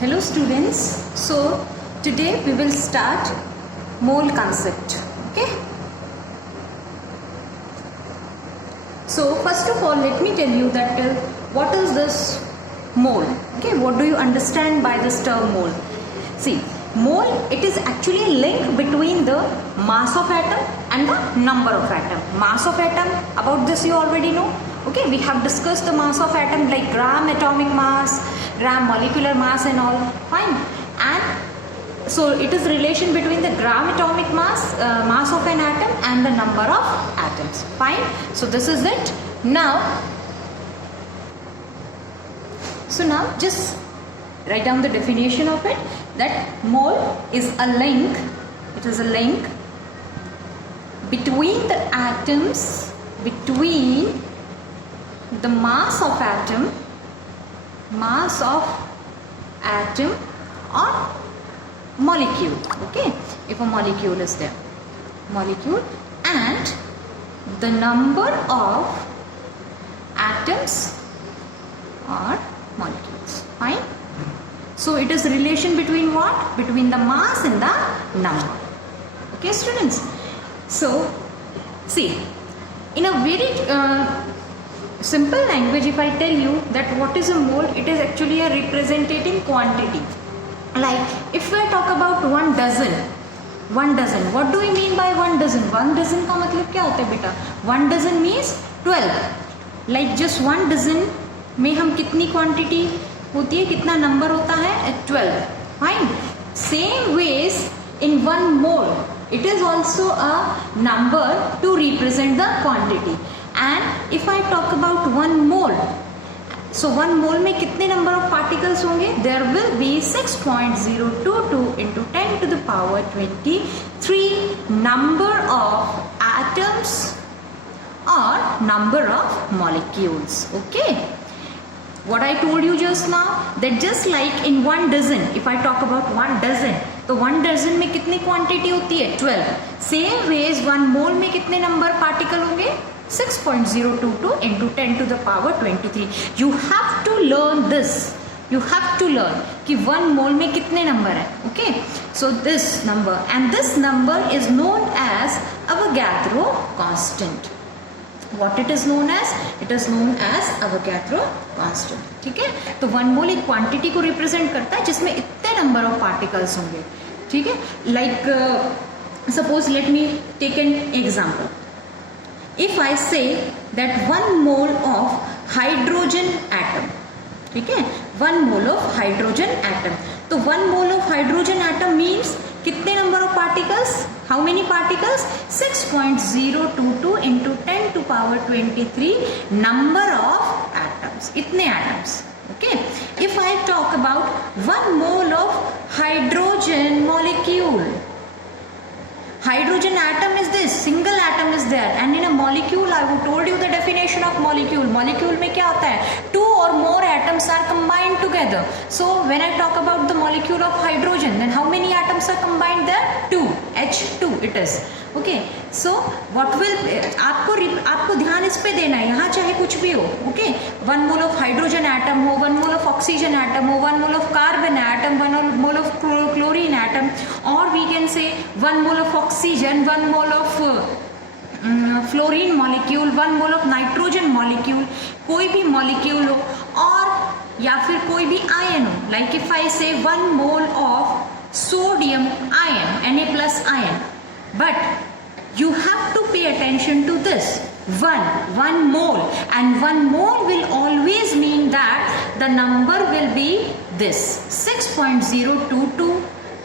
Hello students, so today we will start mole concept. Okay, so first of all let me tell you that what is this mole. Okay, what do you understand by this term mole? See, mole, it is actually a link between the mass of atom and the number of atom. Mass of atom, about this you already know. Okay, we have discussed the mass of atom like gram atomic mass, gram molecular mass and all. Fine. And so it is relation between the gram atomic mass, mass of an atom and the number of atoms. Fine. So this is it. Now just write down the definition of it, that mole is a link, it is a link between the atoms, between the mass of atom or molecule. Okay, if a molecule is there, molecule, and the number of atoms or molecules. Fine. So it is relation between what? Between the mass and the number. Okay students. So see, in a very simple language, if I tell you that what is a mole, it is actually a representing quantity. Like if we talk about 1 dozen, what do we mean by 1 dozen? 1 dozen का मतलब क्या होता है बेटा? 1 dozen means 12. Like just 1 dozen में हम कितनी quantity होती है, कितना नंबर होता है? 12. Fine. Same ways in 1 mole, it is also a number to represent the quantity. And if I talk about 1 mole, so 1 mole में कितने number of particles होंगे? There will be 6.022 into 10 to the power 23 number of atoms or number of molecules. Okay. What I told you just now, that just like in 1 dozen, if I talk about 1 dozen, तो 1 dozen में कितनी quantity होती है? 12. Same ways 1 mole में कितने number particle होंगे? 6.022 into 10 to the power 23. You have to learn this. You have to learn कि 1 mole में कितने number है. Okay. So this number, and this number is known as Avogadro constant. What it is known as? It is known as Avogadro constant. ठीक है, तो 1 mole एक quantity को represent करता है जिसमें इतने नंबर ऑफ पार्टिकल्स होंगे. ठीक है, like suppose let me take an example. If I say that 1 mole of hydrogen atom, ठीक है, 1 मोल ऑफ हाइड्रोजन एटम, तो 1 mole of hydrogen atom means कितने number of particles? How many particles? 6.022 into 10 to power 23 number of atoms. इतने atoms. Okay. If I talk about 1 mole of hydrogen molecule, hydrogen atom is this, single atom is there, and in a molecule I have told you the definition of molecule. Molecule में क्या होता है? 2 or more atoms are combined together. So when I talk about the molecule of hydrogen, then how many atoms are combined there? 2. H2 it is. Okay. So what will आपको ध्यान इस पे देना है, यहाँ चाहे कुछ भी हो. Okay. 1 mole of hydrogen atom हो, 1 mole of oxygen atom हो, 1 mole of carbon atom, 1 mole of chlorine atom, or we can say 1 mole of oxygen, 1 mole of fluorine molecule, 1 mole of nitrogen molecule, कोई भी molecule हो, और या फिर कोई भी आयन हो. लाइक इफ आई से 1 mole of sodium ion, Na+ ion, but you have to pay attention to this. 1 mole, and 1 mole will always mean that the number will be this 6.022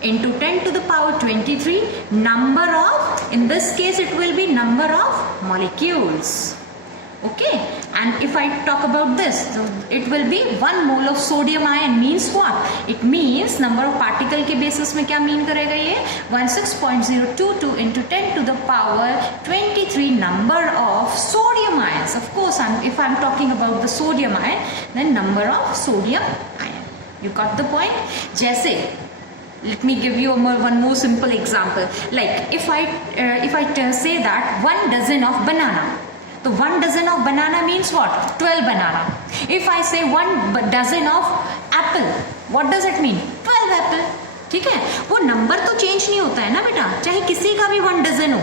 into 10 to the power 23 number of, in this case it will be number of molecules. Okay. And if I talk about this, so it will be 1 mole of sodium ion means what? It means number of particle के basis में क्या mean करेगा ये? 16.022 into 10 to the power 23 number of sodium ions. Of course, if I'm talking about the sodium ion, then number of sodium ion. You got the point? जैसे let me give you one more simple example. Like if I say that 1 dozen of banana, So 1 dozen of banana means what? 12 banana. If I say 1 dozen of apple, what does it mean? 12 Apple, ठीक है। वो number तो change नहीं होता है ना बेटा, चाहे किसी का भी 1 डजन हो,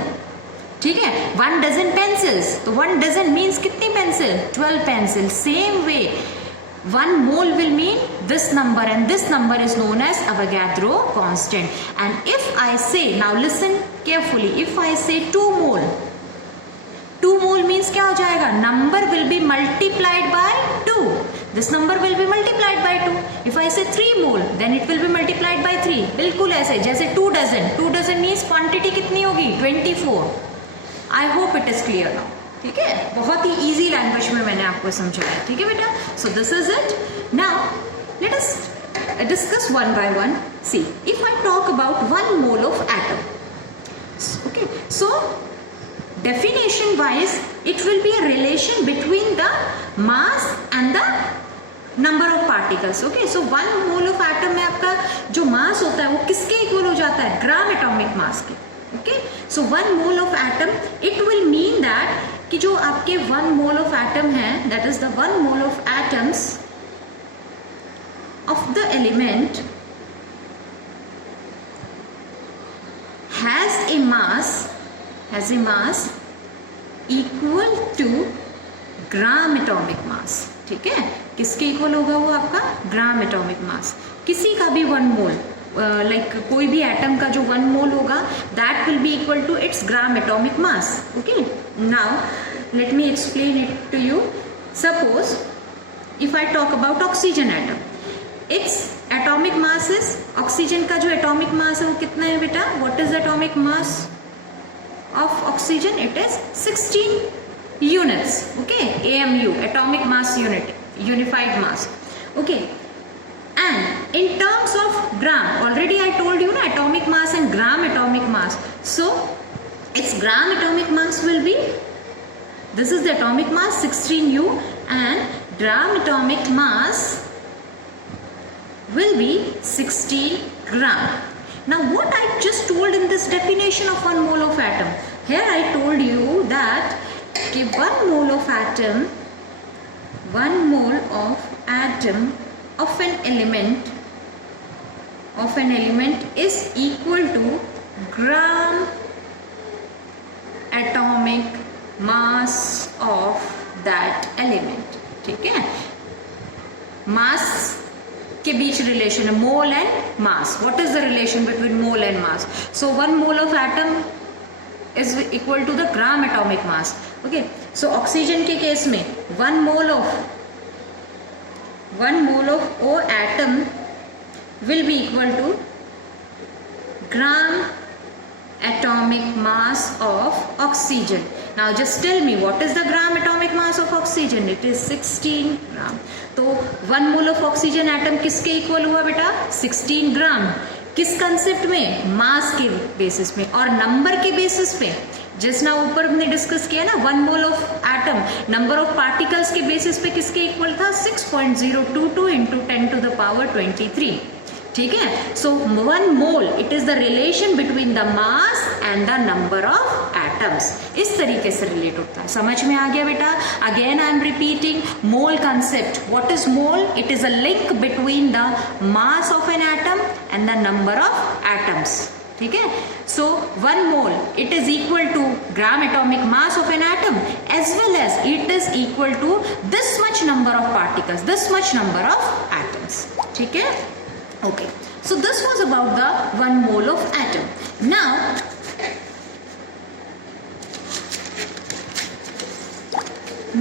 ठीक है। 1 डजन पेंसिल्स, तो 1 डजन मीन्स कितनी pencil? 12 pencil. Same way 1 mole will mean this number, and this number is known as Avogadro constant. And if I say, now listen carefully, if I say 2 mole, 2 mole means क्या हो जाएगा? Number will be multiplied by 2. This number will be multiplied by 2. If I say 3 mole, then it will be multiplied by 3. बिल्कुल ऐसे जैसे 2 dozen, 2 dozen means quantity कितनी होगी? 24. I hope it is clear now. ठीक है, बहुत ही easy language में मैंने आपको समझाया, ठीक है बेटा। So this is it. Now let us discuss one by one. See, if I talk about 1 mole of atom, okay, so definition wise it will be a relation between the mass and the number of particles, okay। so 1 mole of atom में आपका जो मास होता है वो किसके equal हो जाता है? ग्राम एटॉमिक मास के, okay। so 1 mole of atom, it will mean that कि जो आपके 1 mole of atom है, that is the 1 mole of atoms of the element has a mass equal to gram atomic मास, ठीक है। किसके इक्वल होगा वो? आपका ग्राम एटॉमिक मास। किसी का भी 1 मोल, लाइक कोई भी एटम का जो 1 मोल होगा, that will be equal to its gram atomic mass, okay. Now let me explain it to you. Suppose if I talk about oxygen atom, its atomic mass is, oxygen का जो atomic mass है वो कितना है बेटा? What is the atomic mass of oxygen? It is 16 units, okay, AMU, atomic mass unit, unified mass, okay। And in terms of gram, already I told you na, atomic mass and gram atomic mass, so its gram atomic mass will be, this is the atomic mass 16U, and gram atomic mass will be 16 gram. Now what I just told in this definition of 1 mole of atom, here I told you that 1 mole of atom, 1 mole of atom of an element is equal to gram atomic mass of that element, ठीक है। मास के बीच relation है, mole and mass. What is the relation between mole and mass? So 1 mole of atom is equal to the gram atomic mass, okay. So oxygen के case में 1 mole of O atom will be equal to gram atomic mass of oxygen. Now just tell me, what is the gram atomic mass of oxygen? It is 16 gram. तो 1 mole of oxygen atom किसके equal हुआ बेटा? 16 ग्राम। किस concept में? मास के basis में और number के बेसिस पे। जिस ना ऊपर हमने डिस्कस किया ना, 1 mole of atom number of particles के बेसिस पे किसके इक्वल था? 6.022 इंटू 10 टू द पावर 23, ठीक है। So 1 mole, it is the relation between the mass and the number of atoms. इस तरीके से रिलेट होता है। समझ में आ गया बेटा? Again I am repeating mole concept. What is mole? It is a link between the mass of an atom and the number of atoms, ठीक है। So 1 mole, it is equal to gram atomic mass of an atom as well as it is equal to this much number of particles, this much number of atoms, ठीक है। Okay, so this was about the 1 mole of atom.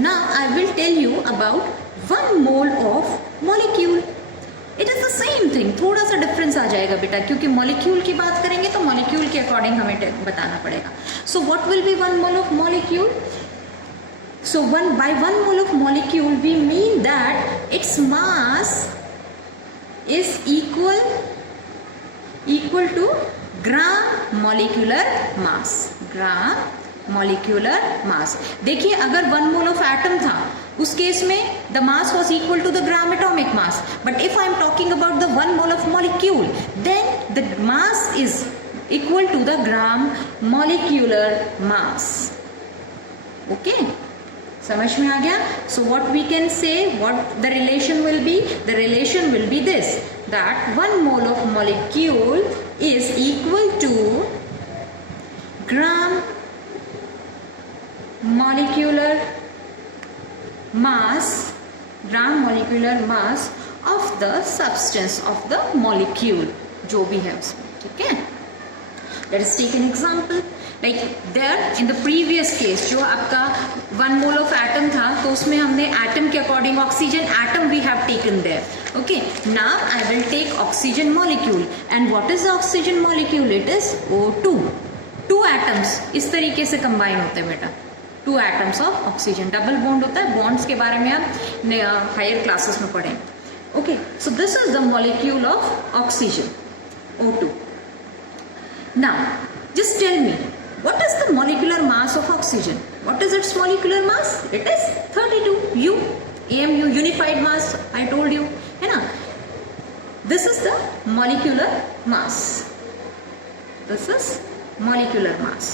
Now I will tell you about 1 mole of molecule. It is the same thing, थोड़ा सा difference आ जाएगा बेटा, क्योंकि molecule की बात करेंगे तो मॉलिक्यूल के अकॉर्डिंग हमें बताना पड़ेगा। So what will be 1 mole of molecule? So by 1 mole of molecule we mean that its mass is equal to gram molecular mass, gram molecular mass। देखिए, अगर 1 mole of atom था उस case में the mass was equal to the gram atomic mass, but if I am talking about the 1 mole of molecule, then the mass is equal to the gram molecular mass, okay। समझ में आ गया? So what we can say, what the relation will be? The relation will be this, that 1 mole of molecule is equal to gram molecular mass of the substance of the molecule, जो भी है उसमें, ठीक है? Let us take an example. Like there in the previous case, जो आपका 1 mole of atom था, तो उसमें हमने atom के according oxygen atom we have taken there. Okay. Now I will take oxygen molecule. And what is the oxygen molecule? It is O2. 2 atoms इस तरीके से combine होते हैं बेटा. 2 atoms of oxygen. Double bond होता है. Bonds के बारे में आप higher classes में पढ़ें. Okay. So this is the molecule of oxygen, O2. Now, just tell me, what is the molecular mass of oxygen? What is its molecular mass? It is 32 U, AMU, unified mass, I told you, है ना? This is the molecular mass. This is molecular mass.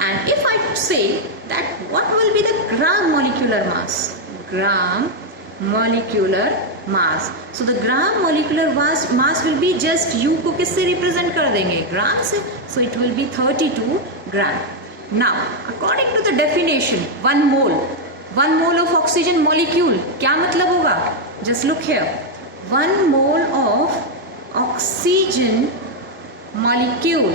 And if I say that what will be the gram molecular mass? Gram molecular mass. So the gram molecular mass will be just U को किससे represent कर देंगे? ग्राम से. So it will be 32 gram. Now according to the definition, 1 mole of oxygen molecule क्या मतलब होगा? Just look here. 1 mole of oxygen molecule.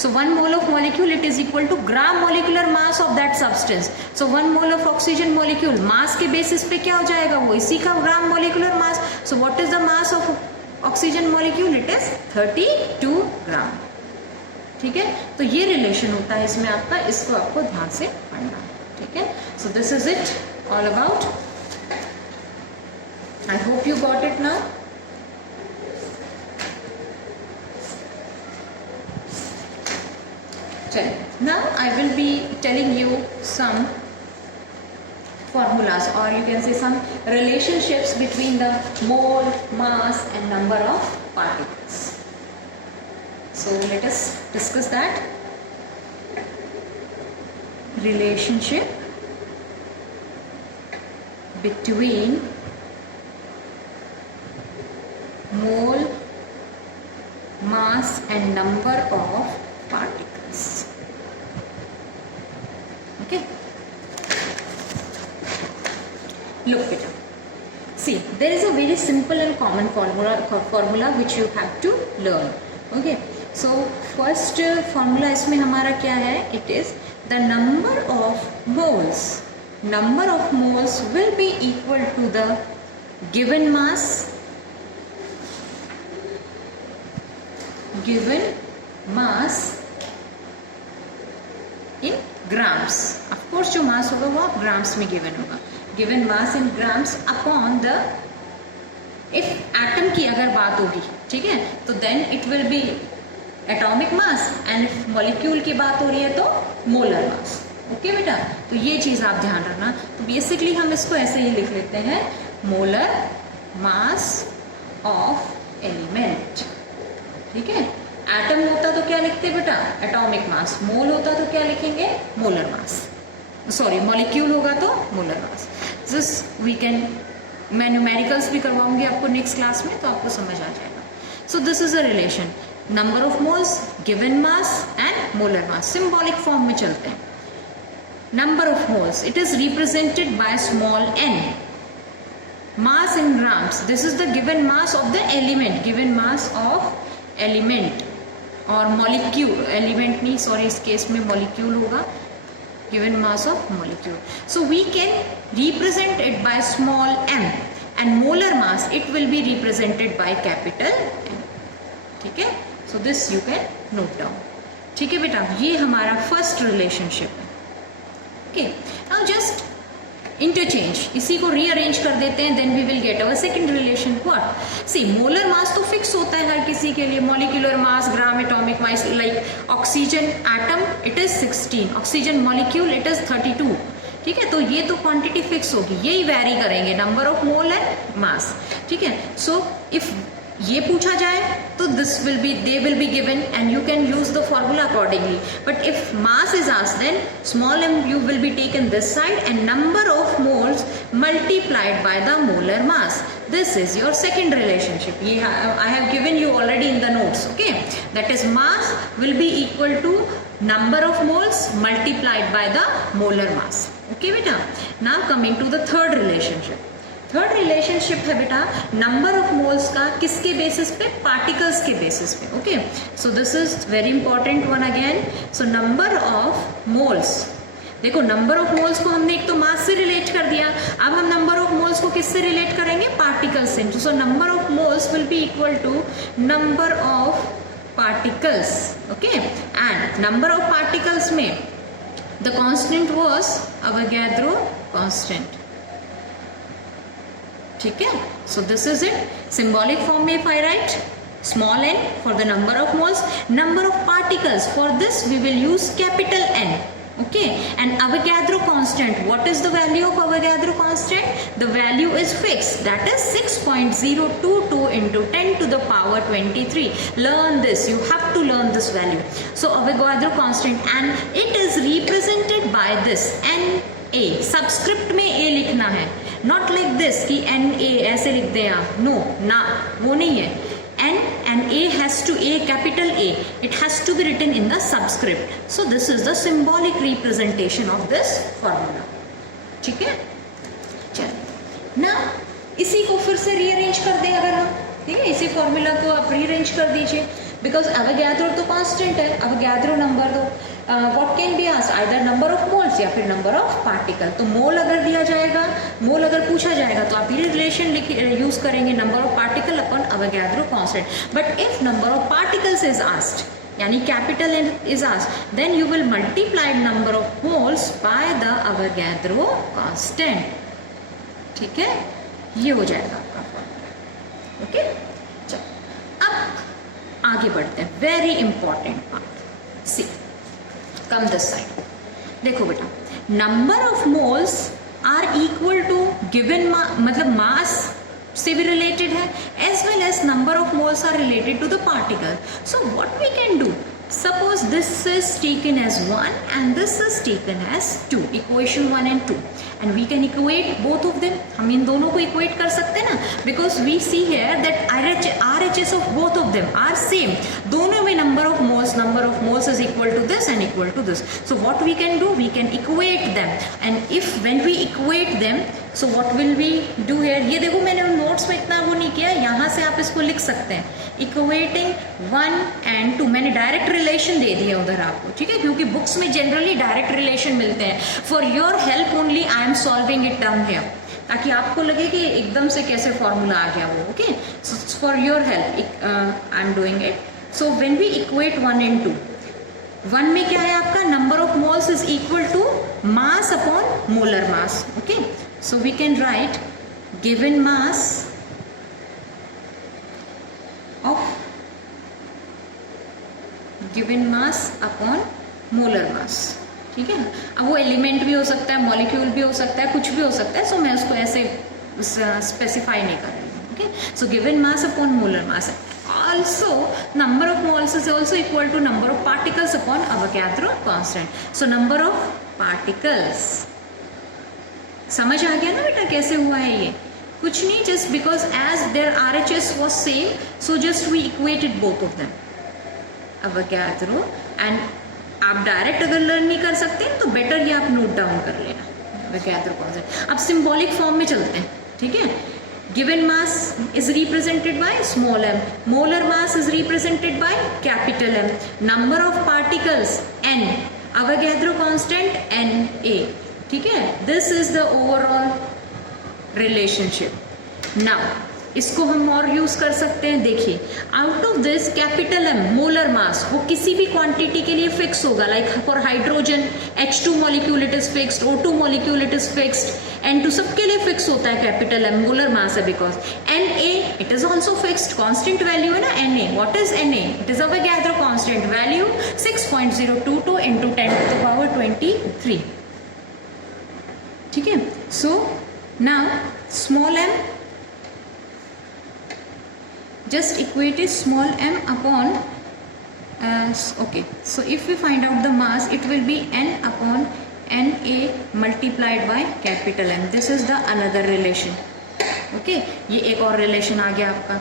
So 1 mole of molecule, it is equal to gram molecular mass of that substance. So 1 mole of oxygen molecule mass के basis पे क्या हो जाएगा? वो इसी का gram molecular mass. So what is the mass of oxygen molecule? It is 32 gram. ठीक है? तो ये रिलेशन होता है इसमें आपका, इसको आपको ध्यान से पढ़ना. ठीक है? So this is it all about. I hope you got it now. Now I will be telling you some formulas, or you can say some relationships between the mole, mass and number of particles. So let us discuss that. Relationship between mole, mass and number of particles. Okay. Look beta. See, there is a very simple and common formula which you have to learn. Okay. So first formula इसमें हमारा क्या है? It is the number of moles. Number of moles will be equal to the given mass. Given mass in grams. Of course जो mass होगा वो grams में given होगा. Given mass in grams upon the, if atom की अगर बात होगी, ठीक है, तो then it will be atomic mass, and if molecule की बात हो रही है तो molar mass. ओके बेटा, तो ये चीज़ आप ध्यान रखना. तो बेसिकली हम इसको ऐसे ही लिख लेते हैं, molar mass of element. ठीक है. एटम होता तो क्या लिखते बेटा? Atomic mass. मोल होता तो क्या लिखेंगे? Molar mass. सॉरी, मॉलिक्यूल होगा तो molar mass. This we can, मैं न्यूमेरिकल्स भी करवाऊंगी आपको नेक्स्ट क्लास में, तो आपको समझ आ जाएगा. So this is a relation, number of moles, given mass and molar mass. Symbolic form में चलते हैं. Number of moles, it is represented by small n. Mass in grams, this is the given mass of the element. Given mass of element और molecule, element नहीं, sorry, इस case में molecule होगा. Given mass of molecule. So we can represent it by small m, and molar mass it will be represented by capital M. ठीक है. So this you can note down. ठीक है बेटा, ये हमारा फर्स्ट रिलेशनशिप है. Okay. Now just interchange, इसी को रीअरेंज कर देते हैं, then we will get our second relation. What? See, molar mass तो फिक्स होता है हर किसी के लिए. Molecular mass, gram atomic mass, like oxygen atom it is 16, oxygen molecule it is 32. ठीक है. तो ये तो क्वांटिटी फिक्स होगी, यही वैरी करेंगे, नंबर ऑफ मोल एंड मास. ठीक है. सो इफ ये पूछा जाए तो this will be, they will be given and you can use the formula accordingly. But if mass is asked, then small m you will be taken this side and number of moles multiplied by the molar mass. This is your second relationship. I have given you already in the notes. Okay, that is mass will be equal to number of moles multiplied by the molar mass. Okay beta. Now coming to the third relationship. Third relationship है बेटा number of moles का किसके basis पे, particles के basis पे. Okay, so this is very important one again. So number of moles, देखो number of moles को हमने एक तो मास से रिलेट कर दिया, अब हम नंबर ऑफ मोल्स को किससे रिलेट करेंगे, पार्टिकल्स से. So number of moles will be equal to number of particles. Okay, and number of particles में the constant was Avogadro constant. ठीक है, so this is it. Symbolic form में if I write small n for the number of moles, number of particles, for this we will use capital N. Okay, and Avogadro constant, what is the value of Avogadro constant? The value is fixed, that is 6.022 into 10 to the power 23. Learn this, you have to learn this value. So Avogadro constant, and it is represented by this Na. Subscript में a लिखना है, not like this कि Na ऐसे लिख दें आप, no ना, वो नहीं है. N and A has to, A capital A, it has to be written in the subscript. So this is the symbolic representation of this formula. ठीक है, चलिए ना इसी को फिर से रीअरेंज कर दें अगर हम. ठीक है, इसी फॉर्मूला को आप रीअरेंज कर दीजिए, बिकॉज अवोगाड्रो तो कांस्टेंट है, अवोगाड्रो नंबर दो. What can be asked, either number of moles या फिर नंबर ऑफ पार्टिकल. तो मोल अगर दिया जाएगा, मोल अगर पूछा जाएगा तो आप ये रिलेशन यूज करेंगे number of particle upon Avogadro constant. But if number of particles is asked, यानी capital N is asked, then you will multiply number of moles by the Avogadro constant. ठीक है, ये हो जाएगा आपका फॉर्मूला. ओके, चलो अब आगे बढ़ते हैं. Very important part, see come this side. देखो बेटा, number of moles are equal to given मतलब मास से भी रिलेटेड है, as well as number of moles are related to the particle. So what we can do, suppose this is taken as 1 and this is taken as 2, equation 1 and 2, and we can equate both of them. हम इन दोनों को equate कर सकते हैं ना, because we see here that RHS of both of them are same. दोनों में number of moles is equal to this and equal to this. So what we can do, we can equate them, and if when we equate them, so what will we do here. ये देखो मैंने notes में इतना वो नहीं किया, यहाँ से आप इसको लिख सकते हैं. इक्वेटिंग 1 and 2, मैंने डायरेक्ट रिलेशन दे दिया उधर आपको. ठीक है, क्योंकि बुक्स में जनरली डायरेक्ट रिलेशन मिलते हैं. For your help only I am solving it down here, ताकि आपको लगे कि एकदम से कैसे फॉर्मूला आ गया वो. Okay, so for your help I am doing it. So when we equate 1 and 2, 1 में क्या है आपका, number of moles is equal to mass upon molar mass. Okay, so we can write given mass upon molar mass. ठीक है, अब वो element भी हो सकता है, मॉलिक्यूल भी हो सकता है, कुछ भी हो सकता है. सो मैं उसको ऐसे स्पेसिफाई नहीं कर रही हूँ. Okay, so given mass upon molar mass. Also number of moles is also equal to number of particles upon Avogadro constant. So number of particles, समझ आ गया ना बेटा कैसे हुआ है ये. कुछ नहीं, just because as there RHS was same, so just we equated both of them. Avogadro, and आप डायरेक्ट अगर लर्न नहीं कर सकते तो बेटर ये आप नोट डाउन कर लेना Avogadro constant. अब सिंबॉलिक फॉर्म में चलते हैं. ठीक है, given mass is represented by small m, molar mass is represented by capital M, number of particles n, Avogadro constant Na. ठीक है, this is the overall relationship. Now इसको हम और यूज कर सकते हैं. देखिए, out of this capital M molar mass, वो किसी भी क्वांटिटी के लिए फिक्स होगा. Like for hydrogen H2 molecule it is fixed, O2 molecule it is fixed, N2 सबके लिए फिक्स होता है कैपिटल M, मोलर मास है. Because Na it is also fixed, constant value है ना Na. What is Na? It is Avogadro constant value 6.022 into 10 to the power 23. ठीक है, so now small m just equate small m upon okay, so if we find out the mass, it will be n upon Na multiplied by capital M. This is the another relation. Okay ये एक और relation आ गया आपका,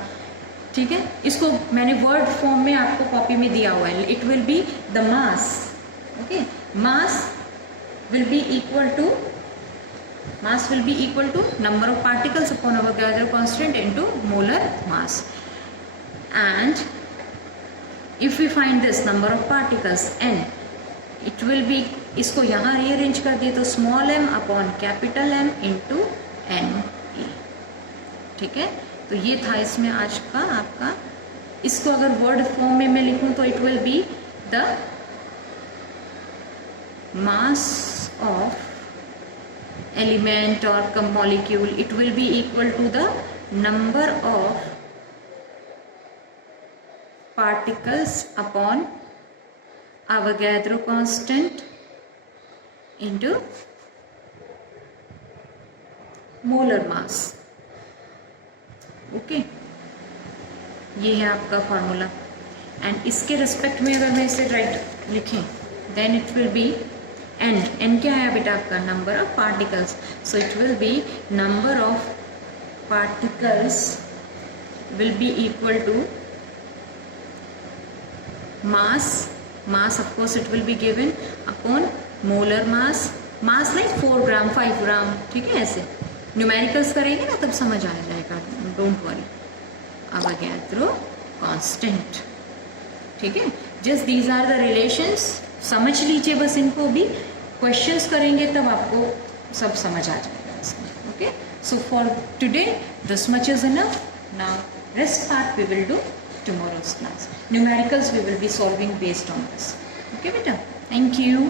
ठीक है. इसको मैंने word form में आपको कॉपी में दिया हुआ है. It will be the mass. Okay, mass will be equal to number of particles upon Avogadro constant into molar mass. And if we find this number of particles n, it will be, इसको यहाँ rearrange कर दिए तो small m upon capital M into N A. ठीक है, तो ये था इसमें आज का आपका. इसको अगर वर्ड फॉर्म में मैं लिखूं तो it will be the mass of element or molecule, it will be equal to the number of particles upon Avogadro constant into molar mass. Okay, ये है आपका फॉर्मूला. एंड इसके रिस्पेक्ट में अगर मैं इसे राइट लिखें then it will be N क्या है बेटा आपका, number of particles. So it will be number of particles will be equal to mass of course it will be given upon molar mass like 4 gram 5 gram. ठीक है, ऐसे numericals करेंगे ना तब समझ आ जाएगा, डोंट वरी. Avogadro constant. ठीक है, just these are the relations. समझ लीजिए बस इनको, भी क्वेश्चंस करेंगे तब आपको सब समझ आ जाएगा इसमें. Okay, so for today this much is enough. Now rest part we will do tomorrow's class. Numericals we will be solving based on this. Okay beta, thank you.